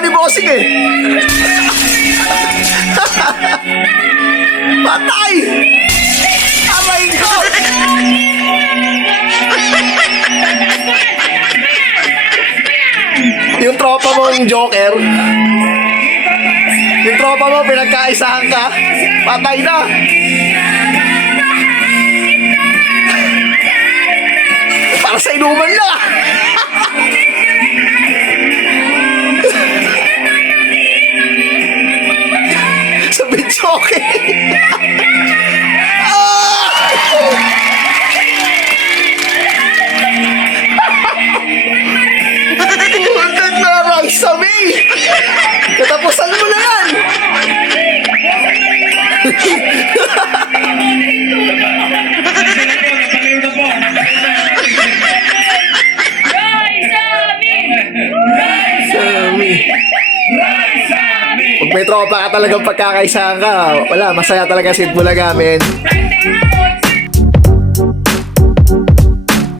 ni Bossing eh. Patay! Oh my God! Yung tropa mong Joker, yung tropa mo, pinagkaisahan ka, patay na. Para sa inuman lang ah. Sa video, okay. Huwag na lang sabi. Katapusan mo na yan. Pag may tropa ka talagang pagkakaisahan ka, wala, masaya talaga si Bulaga, men.